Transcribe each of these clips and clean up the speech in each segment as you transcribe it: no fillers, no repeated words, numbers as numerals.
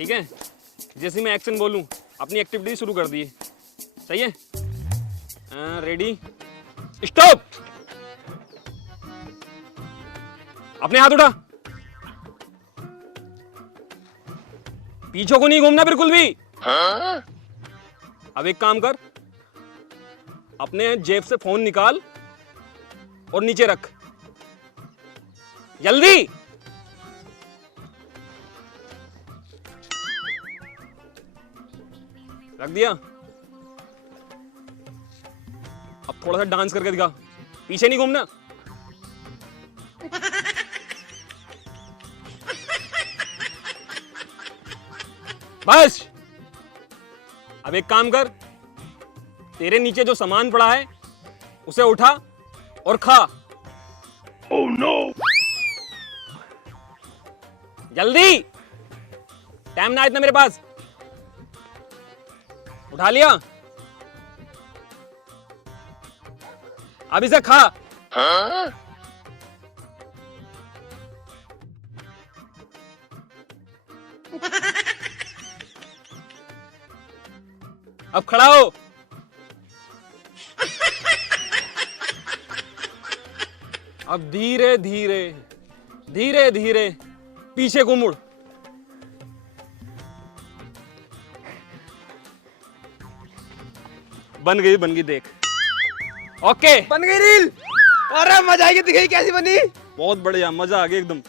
ठीक है, जैसे मैं एक्शन बोलूं अपनी एक्टिविटी शुरू कर दिए। सही है? Ready stop. अपने हाथ उठा, पीछे को नहीं घूमना बिल्कुल भी। अब एक काम कर, अपने जेब से फोन निकाल और नीचे रख, जल्दी। रख दिया। अब थोड़ा सा डांस करके दिखा, पीछे नहीं घूमना। बस। अब एक काम कर, तेरे नीचे जो सामान पड़ा है उसे उठा और खा। Oh no. जल्दी, टाइम ना इतना मेरे पास। उठा लिया, अब इसे खा। अब खड़ा हो। अब धीरे धीरे धीरे धीरे पीछे को मुड़। बन गई देख। ओके, बन गई रील। अरे मजा आएगी, दिखाई कैसी बनी। बहुत बढ़िया, मजा आ गया एकदम।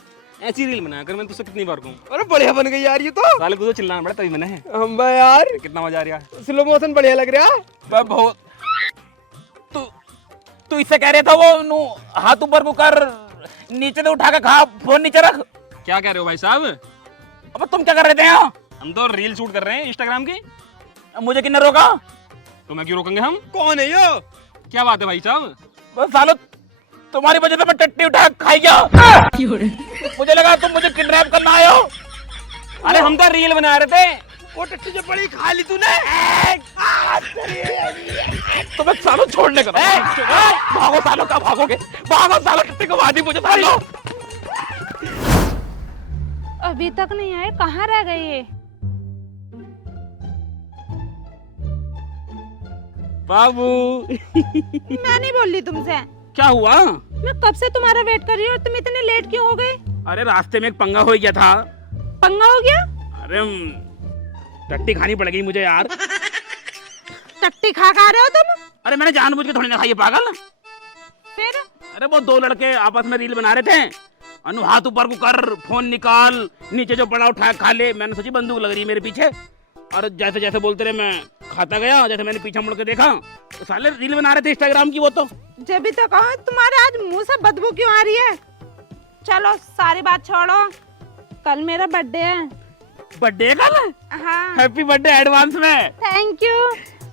ऐसी रील बना कर मैं तुझसे कितनी बार कहूँ। अरे बढ़िया बन गई यार ये तो। साले को तो चिल्लाना पड़ा तभी मैंने है। हम यार कितना मजा आ रहा है। स्लो मोशन बढ़िया लग रहा है। बहुत। तू इससे कह रहे था वो हाथ ऊपर को कर, नीचे तो उठा के खा, फोन नीचे रख। क्या कह रहे हो भाई साहब? अब तुम क्या कर रहे थे यहाँ? हम तो रील शूट कर रहे हैं इंस्टाग्राम की। मुझे किसने रोका? तो मैं क्यों रोकेंगे हम? कौन है यो? क्या बात है भाई साहब? बस सालो तुम्हारी वजह से मैं टट्टी उठा खाई गया। मुझे लगा तुम मुझे किडनैप करना आए हो। अरे हम तो रील बना रहे थे। वो टट्टी जो बड़ी खा ली तूने। तुम्हें सालों छोड़ने का। भागो सालों, का भागोगे? भागो सालों, टट्टी को वादी मुझे सालों। अभी तक नहीं आए, कहाँ रह गए ये? बाबू मैं नहीं बोल रही तुमसे। क्या हुआ? मैं कब से तुम्हारा वेट कर रही हूँ और तुम इतने लेट क्यों हो गए? अरे रास्ते में एक पंगा हो गया था। पंगा हो गया? अरे टट्टी खानी पड़ेगी मुझे यार। टट्टी खा रहे हो तुम? अरे मैंने जानबूझ के थोड़ी ना खाई है पागल। फिर? अरे वो दो लड़के आपस में रील बना रहे थे। अनु हाथ ऊपर को कर, फोन निकाल, नीचे जो पड़ा उठा खा ले। मैंने सोची बंदूक लग रही है मेरे पीछे, और जैसे जैसे बोलते रहे मैं खाता गया। जैसे मैंने पीछे मुड़ के देखा तो साले रील बना रहे थे इंस्टाग्राम की। वो तो जब भी तो कहो, तुम्हारे आज मुंह से बदबू क्यों आ रही है? चलो सारी बात छोड़ो, कल मेरा बर्थडे है। बर्थडे कल? हाँ। हैप्पी बर्थडे एडवांस में। Thank you.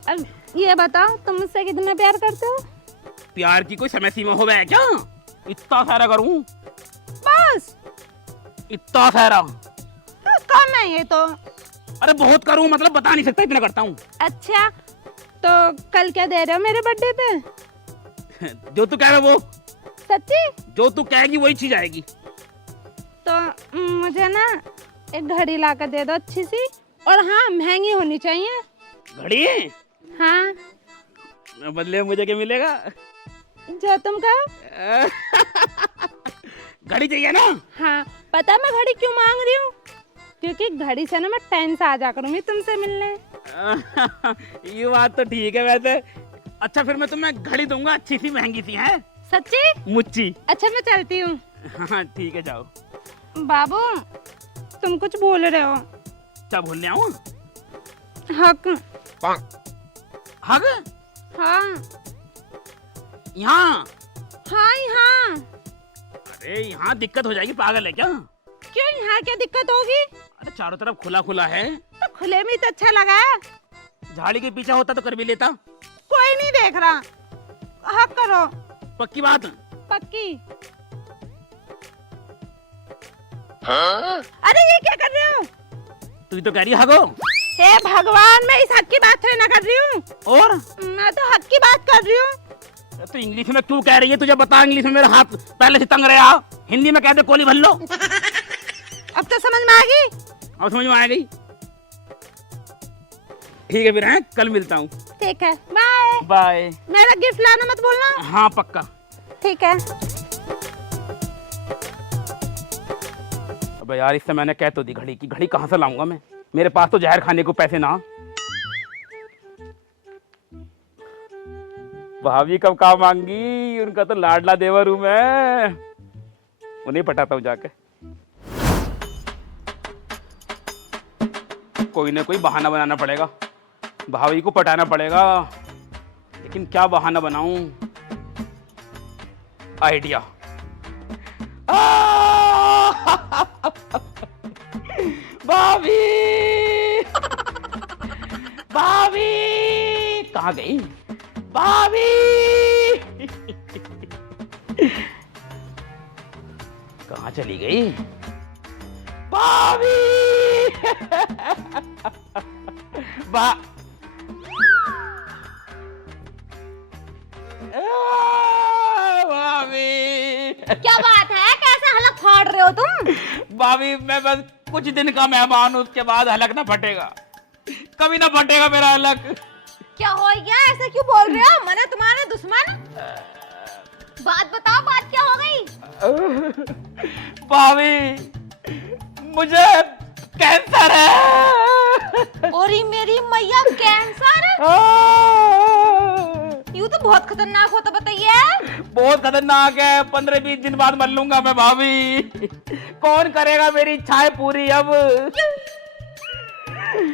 अब ये बताओ, तुम मुझसे कितना प्यार करते हो? प्यार की कोई समय सीमा हो गया क्या? इतना सारा करूं? बस इतना सारा? कम है ये तो। अरे बहुत करूं, मतलब बता नहीं सकता इतना करता हूँ। अच्छा, तो कल क्या दे रहे हो मेरे बर्थडे पे? जो तू कह रहा वो। सच्ची? जो तू कहेगी वही चीज आएगी। तो मुझे ना एक घड़ी ला कर दे दो अच्छी सी, और हाँ महंगी होनी चाहिए। घड़ी? हाँ। बदले में मुझे क्या मिलेगा? जो तुम कहो। घड़ी चाहिए ना? हाँ, पता मैं घड़ी क्यों मांग रही हूँ? क्योंकि घड़ी से ना मैं टाइम से आ जा करूंगी तुमसे मिलने। ये बात तो ठीक है वैसे। अच्छा फिर मैं तुम्हें घड़ी दूंगा, अच्छी सी महंगी सी है। सच्ची? मुच्ची। अच्छा मैं चलती हूँ। हाँ ठीक है, जाओ। बाबू तुम कुछ बोल रहे हो। क्या बोलने आऊँ? हक। हक? हाँ। यहाँ? हाँ यहाँ। अरे यहाँ दिक्कत हो जाएगी, पागल है क्या? क्यों, यहाँ क्या दिक्कत होगी? अरे चारों तरफ खुला खुला है। तो खुले में तो अच्छा लगा है। झाड़ी के पीछे होता तो कर भी लेता। कोई नहीं देख रहा, हक करो। पक्की बात? पक्की। हाँ? अरे ये क्या कर रहे हो? तू तो कह रही हगो। हे भगवान, मैं इस हक की बात थोड़ी ना कर रही हूँ। और मैं तो हक की बात कर रही हूँ। तो इंग्लिश में क्यों कह रही है? तुझे बता, इंग्लिश में मेरा हाथ पहले से तंग रहा। हिंदी में कह दे कोली भल्लो। अब तो समझ में आ गई? अब समझ में आ गई। ठीक है फिर, हैं कल मिलता हूँ। ठीक है, बाय। बाय। मेरा गिफ्ट लाना मत भूलना। हाँ पक्का। ठीक है। अबे यार, इससे मैंने कह तो दी घड़ी की, घड़ी कहाँ से लाऊंगा मैं? मेरे पास तो जहर खाने को पैसे ना। भाभी कब काम मांगी, उनका तो लाडला देवर हूं मैं, उन्हें पटाता हूँ जाके। कोई ना कोई बहाना बनाना पड़ेगा, भाभी को पटाना पड़ेगा, लेकिन क्या बहाना बनाऊं? आइडिया। भाभी भाभी कहाँ गई भाभी? कहाँ चली गई भाभी? भाभी क्या बात है, कैसे हलक फाड़ रहे हो तुम? भाभी मैं बस कुछ दिन का मेहमान हूं, उसके बाद हलक ना फटेगा, कभी ना फटेगा मेरा हलक। क्या हो गया, ऐसे क्यों बोल रहे हो? मैंने तुम्हारे दुश्मन? बात बताओ, बात क्या हो गई? भाभी मुझे कैंसर है। और मेरी मैया, कैंसर? यूं तो बहुत खतरनाक हो, तो बताइए। बहुत खतरनाक है, 15-20 दिन बाद मर लूंगा मैं भाभी। कौन करेगा मेरी इच्छाएं पूरी अब?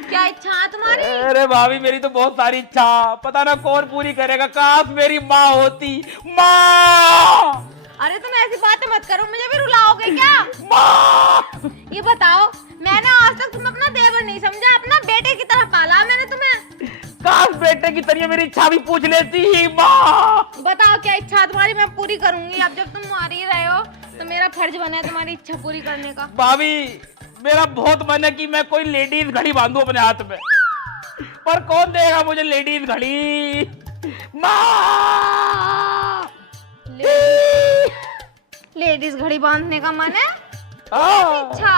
क्या इच्छा है तुम्हारी? अरे भाभी मेरी तो बहुत सारी इच्छा, पता ना कौन पूरी करेगा। काश मेरी माँ होती। माँ! अरे तुम ऐसी बातें मत करो, मुझे भी रुलाओगे क्या? माँ! ये बताओ, मैंने आज तक तुम्हें अपना देवर नहीं समझा, अपना बेटे की तरह पाला मैंने तुम्हें। काश बेटे की तरह मेरी इच्छा भी पूछ लेती। माँ! बताओ क्या इच्छा है तुम्हारी, मैं पूरी करूंगी। अब जब तुम मार ही रहे हो तो मेरा फर्ज बना है तुम्हारी इच्छा पूरी करने का। भाभी मेरा बहुत मन है कि मैं कोई लेडीज घड़ी बांधू अपने हाथ में, पर कौन देगा मुझे लेडीज घड़ी? माँ! लेडीज घड़ी बांधने का मन है? अच्छा।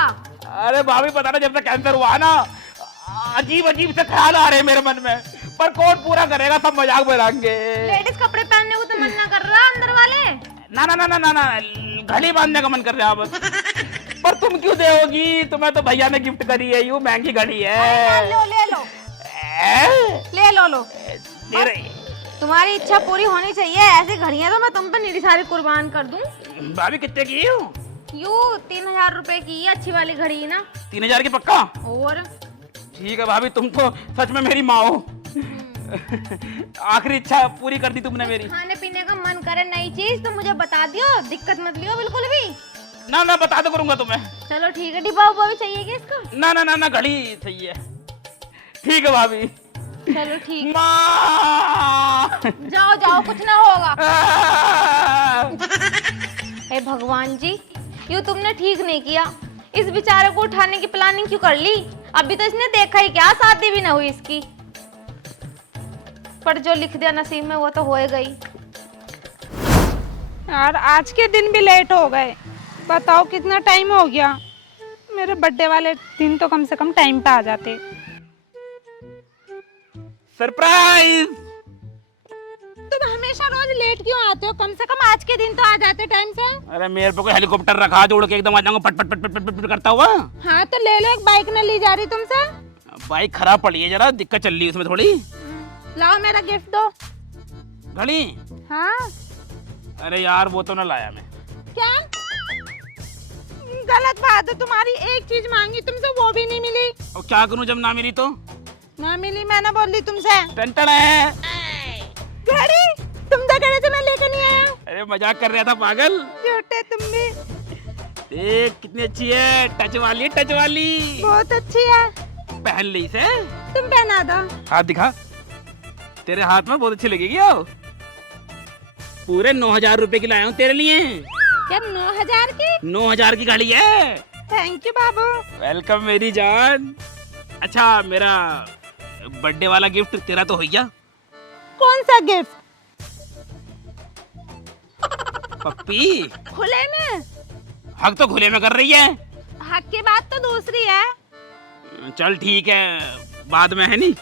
अरे भाभी पता ना, जब से कैंसर हुआ ना, अजीब अजीब से ख्याल आ रहे हैं मेरे मन में, पर कौन पूरा करेगा? सब मजाक बनाएंगे। लेडीज कपड़े पहनने को तो मन ना कर रहा अंदर वाले। ना ना ना ना ना ना, घड़ी बांधने का मन कर रहा है बस। पर तुम क्यों दोगी? तुम्हें तो भैया ने गिफ्ट करी है, यूं महंगी घड़ी है। ले लो ले लो लो। तुम्हारी इच्छा पूरी होनी चाहिए, ऐसी घड़ियां तो मैं तुम पर निरी सारी कुर्बान कर दूं। भाभी कितने की हो? यूं 3000 रुपए की अच्छी वाली घड़ी ना। 3000 की पक्का? और ठीक है भाभी, तुम तो सच में मेरी माँ हो। आखिरी इच्छा पूरी कर दी तुमने मेरी। खाने पीने का मन करे नई चीज तो मुझे बता दियो, दिक्कत मत लियो बिल्कुल भी। ना ना बता दो करूंगा तुम्हें। चलो ठीक है, डिब्बा उब्बा भी चाहिए क्या इसको? ना ना ना ना, घड़ी सही है। ठीक है भाभी। चलो ठीक। माँ! जाओ जाओ, कुछ ना होगा। हे भगवान जी, यूं तुमने ठीक नहीं किया। इस बेचारे को उठाने की प्लानिंग क्यों कर ली? अभी तो इसने देखा ही क्या, शादी भी ना हुई इसकी। पर जो लिख दिया नसीब में वो तो हो गई। यार आज के दिन भी लेट हो गए, बताओ कितना टाइम हो गया। मेरे बर्थडे वाले दिन तो कम से कम टाइम पे आ जाते। सरप्राइज! तुम हमेशा रोज लेट क्यों आते हो? कम से कम आज के दिन तो आ जाते टाइम से। अरे मेरे पे कोई हेलीकॉप्टर रखा है, उड़ के एकदम आ जाऊंगा पट पट पट पट पट पट करता हुआ। हाँ तो ले लो, एक बाइक न ली जा रही तुमसे। बाइक खराब पड़ी है, जरा दिक्कत चल रही है उसमें थोड़ी। लाओ मेरा गिफ्ट दो। घड़ी? हाँ। अरे यार वो तो ना लाया मैं। क्या गलत बात है तुम्हारी, एक चीज मांगी तुमसे वो भी नहीं मिली। और क्या करूं जब ना मिली तो? ना मिली, मैंने बोल दी तुमसे। टंटन है घड़ी तुम तो कह रहे थे मैं लेकर नहीं आया। अरे मजाक कर रहा था पागल। झूठे तुम भी। देख कितनी अच्छी है, टच वाली टच वाली। बहुत अच्छी है, पहन ली इसे। तुम पहना दो। हाथ दिखा, तेरे हाथ में बहुत अच्छी लगेगी। आओ, पूरे 9000 रुपए की लाया हूँ तेरे लिए। क्या 9000 की? 9000 की गाड़ी है। Thank you Babu. वेलकम मेरी जान। अच्छा मेरा बर्थडे वाला गिफ्ट तेरा तो हो गया। कौन सा गिफ्ट? पप्पी खुले में? हक तो खुले में कर रही है। हक की बात तो दूसरी है। चल ठीक है, बाद में है नहीं।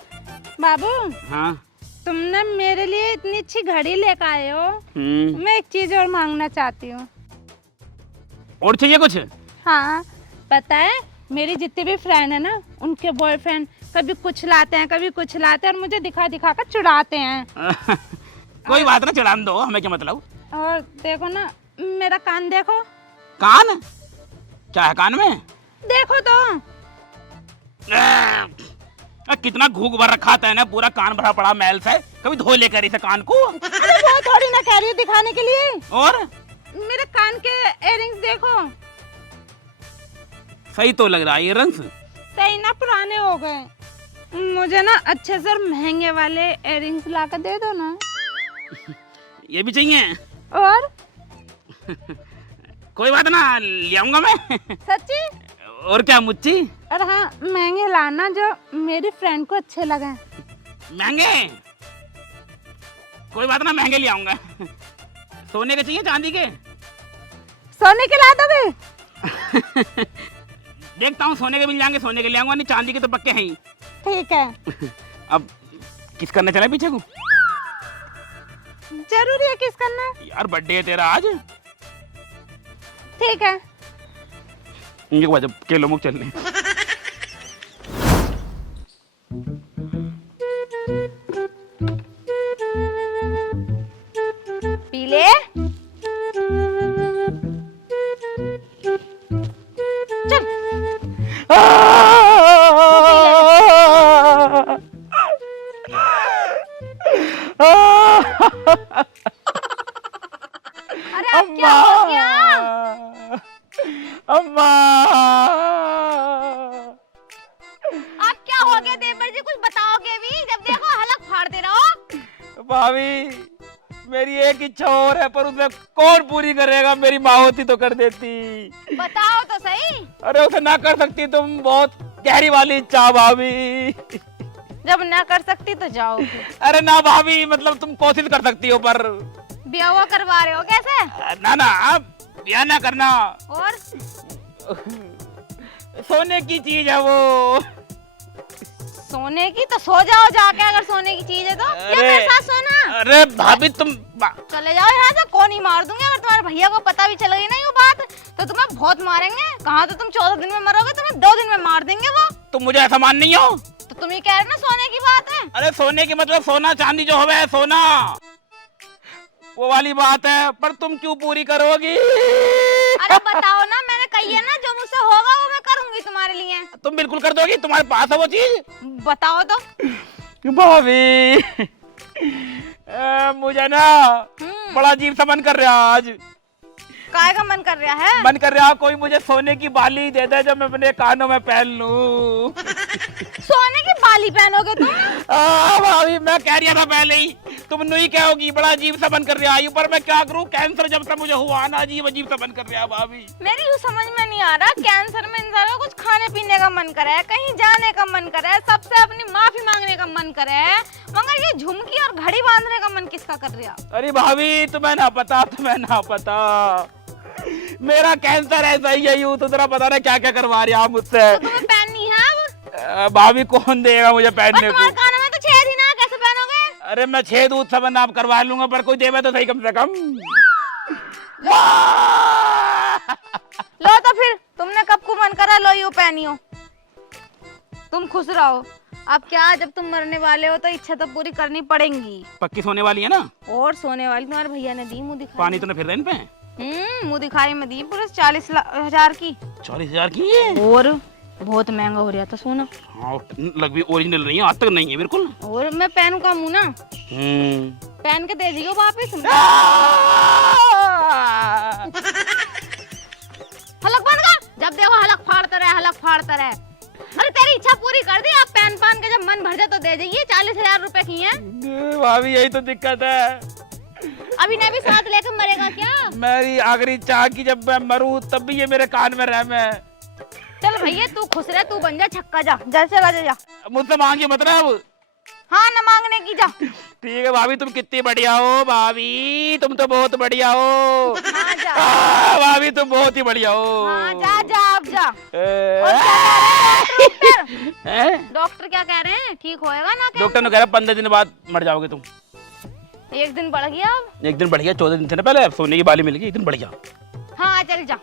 बाबू हाँ। तुमने मेरे लिए इतनी अच्छी घड़ी लेकर आए हो, मैं एक चीज और मांगना चाहती हूँ। और चाहिए कुछ? हाँ, पता है मेरी जितनी भी फ्रेंड है ना, उनके बॉयफ्रेंड कभी कुछ लाते हैं कभी कुछ लाते हैं और मुझे दिखा दिखा कर चुराते हैं। कोई बात ना, चढ़ान दो, हमें क्या मतलब। और देखो ना, मेरा कान देखो। कान? क्या है कान में? देखो तो। कितना घूक भर रखा था ना, पूरा कान भरा पड़ा मैल से। कभी धो लेकर इसे कान को। अरे वो थोड़ी ना कह रही हूँ दिखाने के लिए। और मेरे कान के इयररिंग्स देखो। सही तो लग रहा है ये रंग। सही ना, पुराने हो गए। मुझे ना अच्छे से महंगे वाले इयररिंग्स ला कर दे दो ना। ये भी चाहिए? और कोई बात ना, ले आऊंगा मैं। सच्ची? और क्या मुच्ची? अरे हाँ, महंगे लाना जो मेरी फ्रेंड को अच्छे लगे। महंगे? कोई बात ना, महंगे ले आऊंगा। सोने के चाहिए चांदी के? सोने के ला दोगे? देखता हूँ, सोने के मिल जाएंगे सोने के ले आऊंगा, नहीं चांदी के तो पक्के हैं ही। ठीक है। अब किस करने चले पीछे को? जरूरी है किस करना? यार बर्थडे है तेरा आज। ठीक है। इनके बाद केलो मुख चलने। पीले चल। अरे अब क्या हो गया? अम्मा, आप क्या हो गया देवर जी, कुछ बताओगे भी? जब देखो हलक फाड़ते रहो। भाभी मेरी एक इच्छा और है, पर उसे कौन पूरी करेगा? मेरी माँ होती तो कर देती। बताओ तो सही। अरे उसे ना कर सकती तुम, बहुत गहरी वाली इच्छा भाभी। जब ना कर सकती तो जाओ। अरे ना भाभी, मतलब तुम कोशिश कर सकती हो, पर ब्याह करवा रहे हो कैसे? ना ना, ब्याह ना करना। और सोने की चीज है वो। सोने की तो सो जाओ जाके, अगर सोने की चीज है तो। क्या मेरे साथ सोना? अरे भाभी तुम चले जाओ यहाँ से, कौन ही मार दूंगी। अगर तुम्हारे भैया को पता भी चल गई ना ये बात, तो तुम्हें बहुत मारेंगे। कहाँ तो तुम 14 दिन में मरोगे, तुम्हें 2 दिन में मार देंगे वो। तुम मुझे ऐसा मान नहीं हो? तो तुम ही कह रहे ना सोने की बात है। अरे सोने की मतलब सोना चांदी जो होवे, सोना वो वाली बात है, पर तुम क्यों पूरी करोगी? अरे बताओ ना, मैंने कही है ना, जो मुझसे होगा वो मैं करूंगी तुम्हारे लिए। तुम बिल्कुल कर दोगी, तुम्हारे पास है वो चीज। बताओ तो। भाभी मुझे ना बड़ा अजीब सा मन कर रहा है आज। काय का मन कर रहा है? मन कर रहा है कोई मुझे सोने की बाली दे दे जो मैं अपने कानों में पहन लूं। सोने की बाली पहनोगे तुम? भाभी मैं कह रहा था पहले ही, तुम नहीं कहोगी। बड़ा अजीब सा मन कर रहा है, पर मैं क्या करूं? कैंसर जब से मुझे हुआ ना, अजीब अजीब सा मन कर रहा है भाभी। मेरी यूँ समझ में नहीं आ रहा, कैंसर में इंसान को कुछ खाने पीने का मन करे है, कहीं जाने का मन करे है, सबसे अपनी माफी मांगने का मन करे है, मगर ये झुमकी और घड़ी बांधने का मन किसका कर रहा? अरे भाभी तुम्हें ना पता, मेरा कैंसर ऐसा ही है। यूं तो जरा पता ना क्या क्या करवा रही आप मुझसे। तो तुम्हें पहननी है अब? भाभी कौन देगा मुझे पहनने को? तुम्हारे कानों में तो छेद ही ना, कैसे पहनोगे? अरे मैं 6 दूध सब आप करवा लूंगा, पर कोई देवे तो सही कम से कम। लो तो फिर, तुमने कब को मन करा, लो यूँ पहनियो। तुम खुश रहो। अब क्या, जब तुम मरने वाले हो तो इच्छा तो पूरी करनी पड़ेगी। पक्की सोने वाली है ना? और सोने वाली तुम्हारे भैया ने दी, मुँह दिखाई। पानी तो न फिर रहे इन पे? मुँह दिखाई में दी पूरे 40,000 की। 40,000 की है? और बहुत महंगा हो रहा था सोना। हाँ, लग भी ओरिजिनल नहीं है, आज तक नहीं है बिल्कुल। और मैं पहनू का मुँह ना, पहन के दे दियो वापिस। हलक बन गया, जब देखो हलक फाड़ता रहे। अरे तेरी इच्छा पूरी कर दी, आप पहन पान के जब मन भर जाए तो दे जाइए। 40,000 रुपए की है भाभी, यही तो दिक्कत है। अभी ने भी साथ लेकर मरेगा क्या? मेरी आखिरी चाह की जब मैं मरूं तब भी ये मेरे कान में रह में। चल भैया तू खुश रह, तू बन जा छक्का, जा चला जा। मुझसे मांगी मतलब? हाँ, न मांगने की, जा। ठीक है भाभी, तुम कितनी बढ़िया हो भाभी, तुम तो बहुत बढ़िया हो। हाँ, जा। भाभी तुम बहुत ही बढ़िया हो। हाँ, जा अब जा। और क्या कह रहे हैं हैं? डॉक्टर क्या कह रहे हैं, ठीक होएगा ना क्या? डॉक्टर ने कह रहा 15 दिन बाद मर जाओगे तुम। एक दिन बढ़ गया अब। एक दिन बढ़ गया, 14 दिन थे ना पहले, अब सोने की बाली मिल गई, एक दिन बढ़ गया। हाँ चल जा।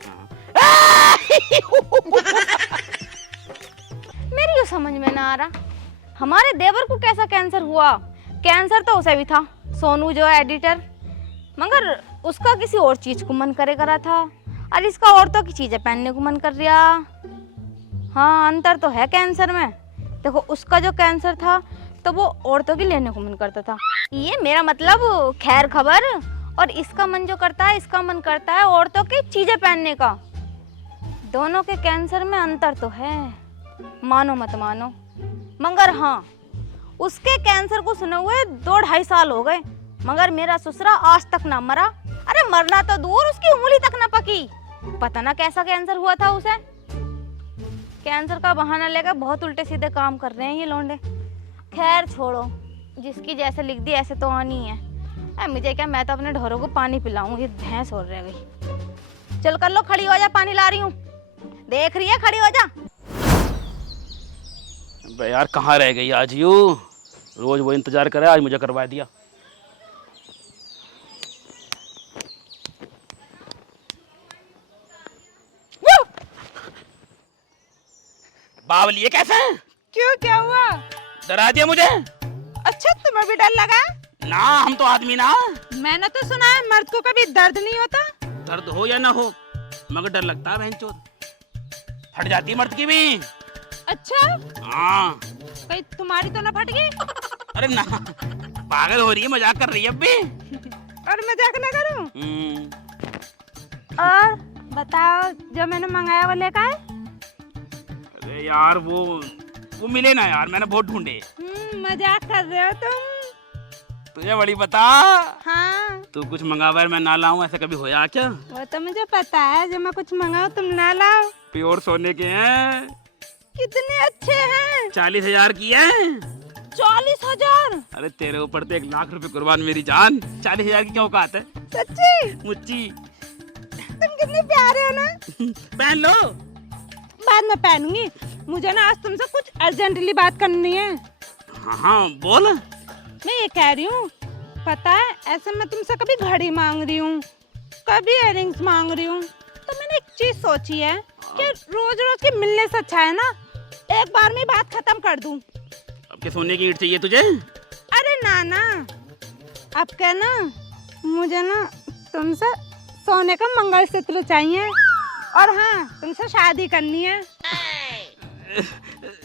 मेरी यो समझ में ना आ रहा, हमारे देवर को कैसा कैंसर हुआ? कैंसर तो उसे भी था, सोनू जो है एडिटर, मगर उसका किसी और चीज को मन करे करा था, और इसका औरतों की चीजें पहनने को मन कर रहा। हाँ अंतर तो है कैंसर में। देखो उसका जो कैंसर था तो वो औरतों की लेने को मन करता था, ये मेरा मतलब खैर खबर। और इसका मन जो करता है, इसका मन करता है औरतों की चीजें पहनने का। दोनों के कैंसर में अंतर तो है, मानो मत मानो, मगर हाँ उसके कैंसर को सुने हुए 2-2.5 साल हो गए, मगर मेरा ससुरा आज तक ना मरा। अरे मरना तो दूर, उसकी उंगली तक ना पकी। पता ना कैसा कैंसर हुआ था उसे। कैंसर का बहाना लेकर बहुत उल्टे सीधे काम कर रहे हैं ये लौंडे। खैर छोड़ो, जिसकी जैसे लिख दी ऐसे तो आनी है। मुझे क्या, मैं तो अपने ढोरों को पानी पिलाऊं, ये भैंस और रह गई। चल कर लो, खड़ी हो जा, पानी ला रही हूँ। देख रही है, खड़ी हो जा। बे यार कहाँ रह गई आज यू, रोज वो इंतजार करे, आज मुझे करवा दिया। बावली ये कैसे? क्यों, क्या हुआ? डरा दिया मुझे। अच्छा तुम्हें भी डर लगा? ना हम तो आदमी ना। मैंने तो सुना है मर्द को कभी दर्द नहीं होता। दर्द हो या ना हो, मगर डर लगता है बहनचोद, फट जाती है मर्द की भी। अच्छा हाँ। कहीं तुम्हारी तो ना फट गई? अरे ना, पागल हो रही है, मजाक कर रही है अब भी। और मजाक ना करूं। हम्म। और बताओ, जो मैंने मंगाया वो लेकर आए? अरे यार वो मिले ना यार, मैंने बहुत ढूंढे। मजाक कर रहे हो तुम। तुझे बड़ी बता। हाँ तू कुछ मंगावा मैं ना लाऊं, ऐसा कभी होया क्या? वो तो मुझे पता है, जो मैं कुछ मंगाऊं तुम ना लाओ। प्योर सोने के हैं। कितने अच्छे हैं। 40,000 की है। 40,000? अरे तेरे ऊपर तो 1 लाख रुपए कुर्बान मेरी जान। 40,000 की क्या औकात है? सच्ची? मुच्ची। तुम कितने प्यारे हो ना। पहन लो। बाद में पहनूंगी, मुझे ना आज तुमसे कुछ अर्जेंटली बात करनी है। हाँ हाँ बोल। मैं ये कह रही हूँ, पता है ऐसे मैं तुमसे कभी घड़ी मांग रही हूँ, कभी इयररिंग्स मांग रही हूँ, तो मैंने एक चीज सोची है कि रोज रोज के मिलने से अच्छा है ना एक बार में बात खत्म कर दूं। अब के सोने की ईंट चाहिए तुझे? अरे ना, अब क्या ना, मुझे ना तुमसे सोने का मंगलसूत्र चाहिए, और हाँ तुमसे शादी करनी है।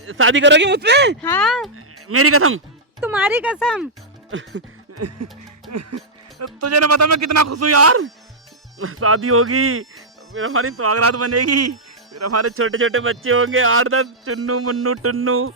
शादी करोगी मुझसे? हाँ मेरी कसम। तुम्हारी कसम। तुझे ना पता मैं कितना खुश हूँ यार। शादी होगी, फिर हमारी सुहागरात बनेगी, फिर हमारे छोटे छोटे बच्चे होंगे, 8-10 चुन्नू मुन्नू टुन्नू,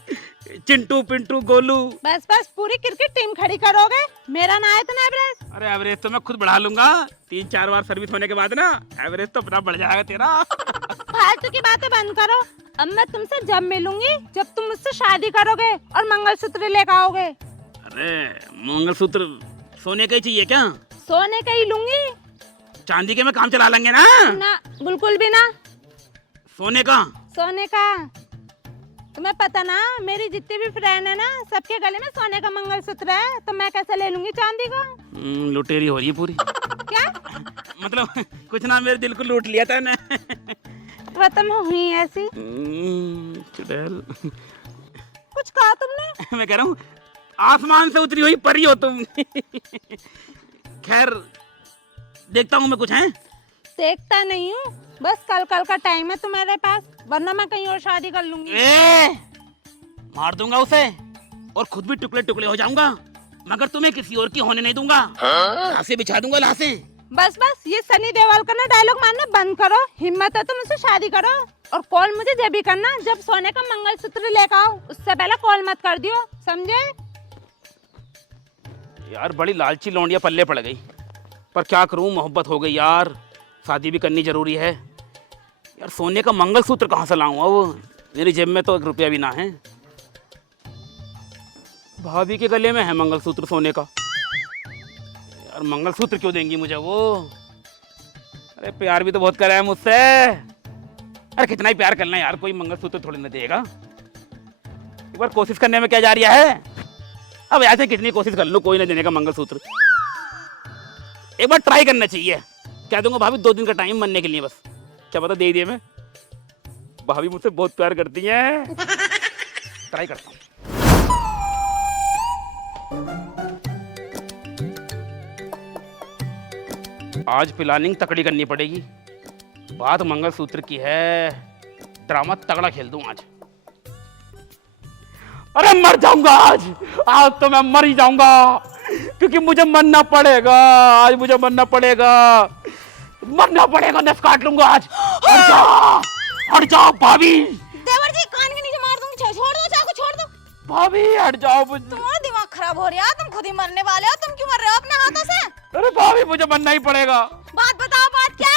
चिंटू पिंटू गोलू। बस पूरी क्रिकेट टीम खड़ी करोगे, मेरा ना है इतना एवरेज। अरे एवरेज तो मैं खुद बढ़ा लूंगा, 3-4 बार सर्विस होने के बाद ना एवरेज तो अपना बढ़ जाएगा तेरा। फालतू की बातें बंद करो। अब मैं तुमसे जब मिलूंगी जब तुम मुझसे शादी करोगे और मंगलसूत्र लेकर आओगे। अरे मंगलसूत्र सोने का ही चाहिए क्या? सोने का ही लूंगी। चांदी के में काम चला लेंगे ना? ना बिल्कुल भी ना। सोने का? सोने का। तुम्हें पता ना, मेरी जितनी भी फ्रेंड है ना, सबके गले में सोने का मंगलसूत्र है, तो मैं कैसे ले लूंगी चांदी का? लुटेरी हो रही है पूरी। क्या मतलब कुछ ना, मेरे दिल को लूट लिया था ना। वो तुम हुई ऐसी। चुड़ैल। कुछ कहा तुमने? मैं कह रहा हूँ आसमान से उतरी हुई परी हो तुम। खैर देखता हूँ मैं कुछ है। देखता नहीं हूँ, बस कल का टाइम है तुम्हारे पास, वरना मैं कहीं और शादी कर लूंगी। मार दूंगा उसे और खुद भी टुकड़े टुकड़े हो जाऊंगा, मगर तुम्हें किसी और की होने नहीं दूंगा। लाशें बिछा दूंगा, लाशें। बस ये सनी देओल का ना डायलॉग मारना बंद करो। हिम्मत है तो मुझसे शादी करो, और कॉल मुझे जब भी करना जब सोने का मंगलसूत्र लेकर आओ, उससे पहले कॉल मत कर दियो, समझे? यार बड़ी लालची लौंडिया पल्ले पड़ गई, पर क्या करूं, मोहब्बत हो गई यार, शादी भी करनी जरूरी है। यार सोने का मंगलसूत्र कहाँ से लाऊं? अब मेरी जेब में तो 1 रुपया भी ना है। भाभी के गले में है मंगलसूत्र सोने का। यार मंगलसूत्र क्यों देंगी मुझे वो? अरे प्यार भी तो बहुत करा है मुझसे। अरे कितना ही प्यार करना है यार, कोई मंगलसूत्र थोड़ी ना देगा। एक बार कोशिश करने में क्या जा रहा है। अब ऐसे कितनी कोशिश कर लो, कोई ना देने का मंगलसूत्र। एक बार ट्राई करना चाहिए। कह दूंगा भाभी 2 दिन का टाइम मनने के लिए, बस क्या पता दे दिए मैं। भाभी मुझसे बहुत प्यार करती हैं। ट्राई करता हूँ। आज प्लानिंग तकड़ी करनी पड़ेगी। बात मंगलसूत्र की है, ड्रामा तगड़ा खेल दूं आज। अरे मर जाऊंगा आज तो मैं मर ही जाऊंगा, क्योंकि मुझे मरना पड़ेगा। आज मुझे मरना पड़ेगा, नस काट लूंगा आज। हट जाओ भाभी। देवर जी कान के नीचे मार दूंगी, छोड़ दो चाकू, छोड़ दो। भाभी हट जाओ। तुम्हारा दिमाग खराब हो रहा है, तुम खुद ही मरने वाले हो। तुम क्यों मर रहे हो अपने हाथों से? अरे भाभी मुझे मरना ही पड़ेगा। बात बताओ, बात क्या?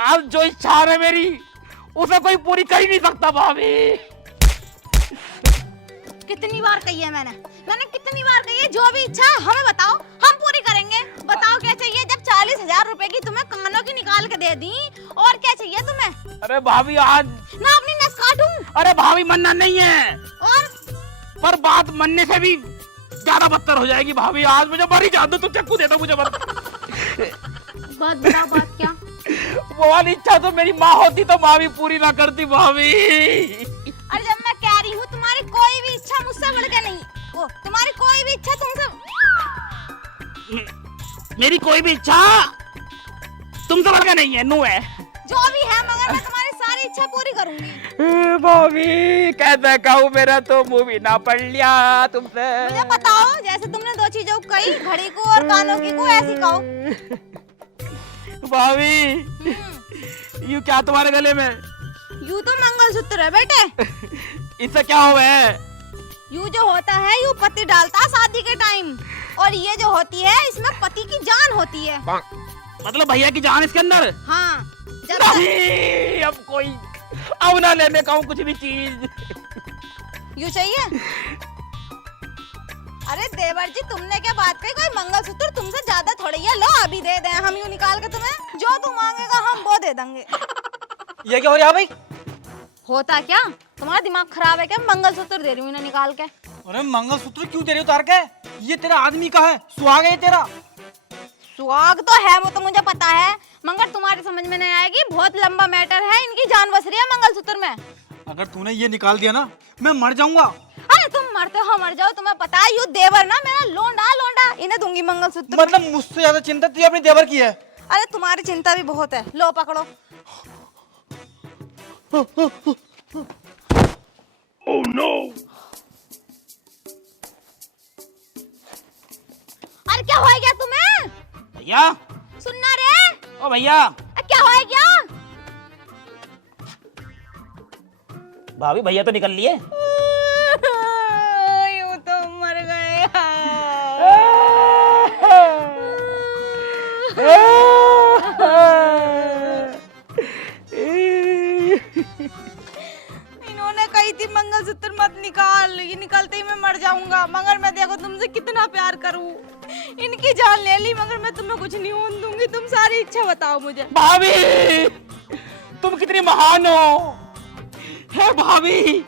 आज जो इच्छा है मेरी उसे कोई पूरी कर ही नहीं सकता भाभी। कितनी बार कही है मैंने कितनी बार कही है, जो भी इच्छा है हमें बताओ, हम पूरी करेंगे। बताओ क्या चाहिए? जब 40,000 रुपए की तुम्हें कानों की निकाल के दे दी, और क्या चाहिए तुम्हें? अरे भाभी आज मैं अपनी नस काटूं? अरे भाभी मरना नहीं है, और पर बात मनने से भी ज्यादा बदतर हो जाएगी भाभी। आज मुझे मर ही जा दो, तुम चाकू दे दो मुझे। बात बताओ, बात क्या? वो वाली इच्छा तो मेरी माँ होती तो माँ भी पूरी ना करती भाभी। अरे जब मैं कह रही हूँ तुम्हारी कोई भी इच्छा मुझसे बढ़ के नहीं, वो तुम्हारी कोई भी इच्छा तुमसे, मेरी कोई भी इच्छा तुमसे बढ़ के नहीं है, नो है। जो भी है, मगर मैं तुम्हारी सारी इच्छा पूरी करूंगी। भाभी कैसे कहूँ, मेरा तो मुंह भी ना पड़ लिया तुमसे। मुझे बताओ, जैसे तुमने 2 चीजों को कही, घड़ी को और कानों की को, ऐसी कहो। भाभी यू क्या तुम्हारे गले में? यू तो मंगलसूत्र है बेटे। इससे क्या हुआ है? यू जो होता है, यू पति डालता शादी के टाइम, और ये जो होती है इसमें पति की जान होती है। मतलब भैया की जान इसके अंदर? हाँ। जब नहीं, अब ना लेने का हूँ कुछ भी चीज। यू चाहिए? अरे देवर जी, तुमने क्या बात कही? कोई मंगलसूत्र तुमसे ज्यादा थोड़ी है। लो अभी दे दें हम, यूं निकाल के तुम्हें जो तू मांगेगा हम वो दे देंगे। ये क्या हो रहा है भाई? होता क्या? तुम्हारा दिमाग खराब है क्या? मंगलसूत्र दे रही हूँ इन्हें निकाल के। अरे मंगलसूत्र क्यों दे रही हो उतार के? ये तेरा आदमी का है, सुहाग है ये तेरा। सुहाग तो है, वो तो मुझे पता है, मगर तुम्हारी समझ में नहीं आएगी। बहुत लंबा मैटर है, इनकी जान बस रही है मंगलसूत्र में। अगर तूने ये निकाल दिया ना, मैं मर जाऊंगा। अरे तुम मरते हो मर जाओ, तुम्हें पता है यू देवर ना मेरा लोंडा, इन्हें दूंगी मंगलसूत्र। मतलब मुझसे ज्यादा चिंता तुझे अपने देवर की है। अरे तुम्हारी चिंता भी बहुत है, लो पकड़ो। Oh no! अरे क्या हो गया तुम्हें? भैया सुनना रे? ओ भैया, क्या हो गया? भाभी भैया तो निकल लिए। यूं तो मर गए। इन्होंने कही थी मंगलसूत्र मत निकाल, ये निकलते ही मैं मर जाऊंगा, मगर मैं देखो तुमसे कितना प्यार करूं। इनकी जान ले ली, मगर मैं तुम्हें कुछ नहीं होने दूंगी। तुम सारी इच्छा बताओ मुझे। भाभी तुम कितनी महान हो। हे भाभी,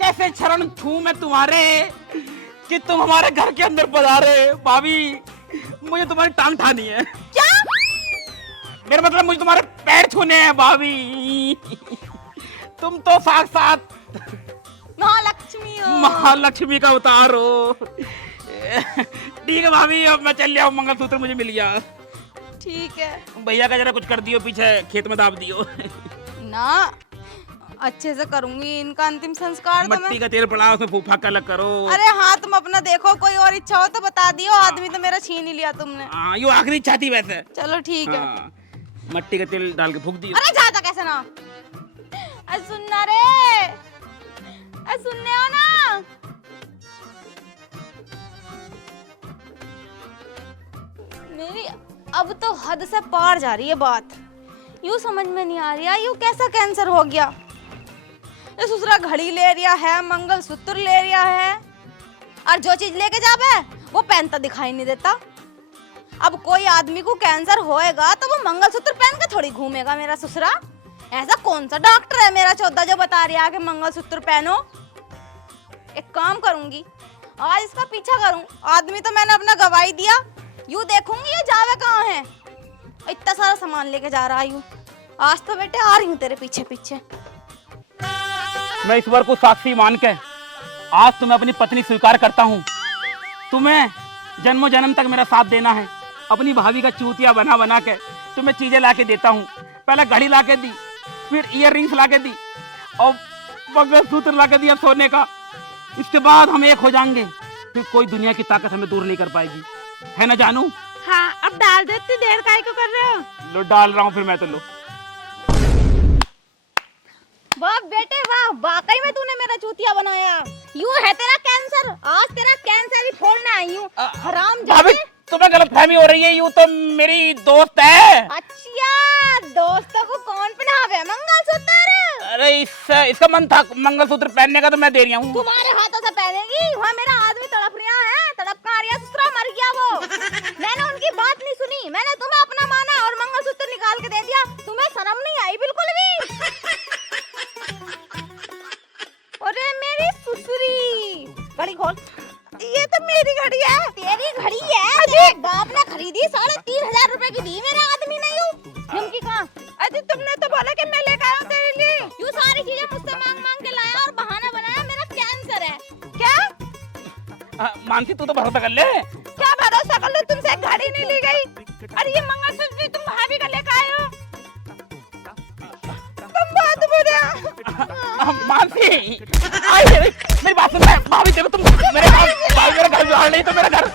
कैसे चरण छूं मैं तुम्हारे कि तुम हमारे घर के अंदर पधारे। भाभी मुझे तुम्हारी टांग ठानी है। क्या? मेरा मतलब मुझे तुम्हारे पैर छूने हैं भाभी। तुम तो साक्षात महालक्ष्मी हो। महालक्ष्मी का अवतार हो। ठीक है भाभी, अब मैं चल लिया हूँ, मंगलसूत्र मुझे मिल गया। ठीक है। भैया का जरा कुछ कर दियो, पीछे खेत में दाब दियो। ना, अच्छे से करूंगी इनका अंतिम संस्कार। तो मट्टी का तेल पड़ा, उसमें फूफा का अलग करो। अरे हाँ, तुम अपना देखो, कोई और इच्छा हो तो बता दियो। आदमी तो मेरा छीन ही लिया तुमने। हाँ, ये आखिरी इच्छा थी वैसे। चलो ठीक है। हाँ, मट्टी का तेल डाल के फूक दियो। अरे जाता कैसे ना? अरे सुनना रे, अरे सुनने हो ना? मेरी अब तो हद से पार जा रही है बात। यूं समझ में नहीं आ रही है, यूं कैसा कैंसर हो गया। ये ससुरा घड़ी ले रिया है, मंगलसूत्र ले रिया है, और जो चीज लेके जावे वो पहनता दिखाई नहीं देता। अब कोई आदमी को कैंसर होएगा तो वो मंगलसूत्र पहन के थोड़ी घूमेगा मेरा ससुरा ऐसा कौन सा डॉक्टर है मेरा चौथा जो बता रहा है कि मंगलसूत्र पहनो? एक काम करूंगी, आज इसका पीछा करूं। आदमी तो मैंने अपना गवाही दिया, यूं देखूंगी ये जावे कहाँ है। इतना सारा सामान लेके जा रहा हूँ, आज तो बेटे आ रही हूँ तेरे पीछे पीछे। मैं ईश्वर को साक्षी मान के आज तुम्हें अपनी पत्नी स्वीकार करता हूँ। तुम्हें जन्मों जन्म तक मेरा साथ देना है। अपनी भाभी का चूतिया बना बना के तुम्हें चीजें ला के देता हूँ। पहले घड़ी ला के दी, फिर ईयर रिंग्स ला के दी और मंगलसूत्र ला के दिया सोने का। इसके बाद हम एक हो जाएंगे, फिर कोई दुनिया की ताकत हमें दूर नहीं कर पाएगी, है ना जानू? हाँ, अब डाल दो, इतनी देर काहे को कर रहे हो? लो डाल रहा हूँ फिर मैं तो। लो वाह बेटे वाह, वाकई में तूने मेरा चूतिया बनाया। यूं है तेरा कैंसर, आज तेरा कैंसर ही फोड़ने आई हूँ। हराम भाभी जादे। तुम्हें गलतफहमी हो रही है, यूं तो मेरी दोस्त है। अच्छा, दोस्तों को कौन पहनावे मंगलसूत्र? अरे इसका मन था मंगलसूत्र पहनने का तो मैं दे रही हूँ। तुम्हारे हाथों से पहनेगी। वहाँ मेरा आदमी तड़प रहा है, तड़प का रहा, दूसरा मर गया वो। मैंने उनकी बात नहीं सुनी, मैंने तुम्हें अपना माना और मंगलसूत्र निकाल के दे दिया। तुम्हें शर्म नहीं आई बिल्कुल भी? अरे मेरी सुसरी, घड़ी खोल। ये तो मेरी घड़ी है। तेरी घड़ी है? तेरे बाप ने खरीदी, 3,500 रुपए की दी, मेरे आदमी नहीं हूँ। निमकी कहाँ? अजी तुमने तो बोला कि मैं लेकर आया हूँ तेरे लिए। यूँ सारी चीजें मुझसे मांग मांग के लाया और बहाना बनाया मेरा कैंसर है। क्या? मानसी तू तो भरोसा कर ले। क्या भरोसा कर लो, तुमसे घड़ी नहीं ली गई। अरे ये मंगलसूत्र भी तुम भाभी का लेकर आए हो। तुम बहुत बुरे हो। मानसी मेरी बात सुन, मैं भाभी देखो तुम मेरे घर, भाभी मेरा घर जो हाल नहीं तो मेरा घर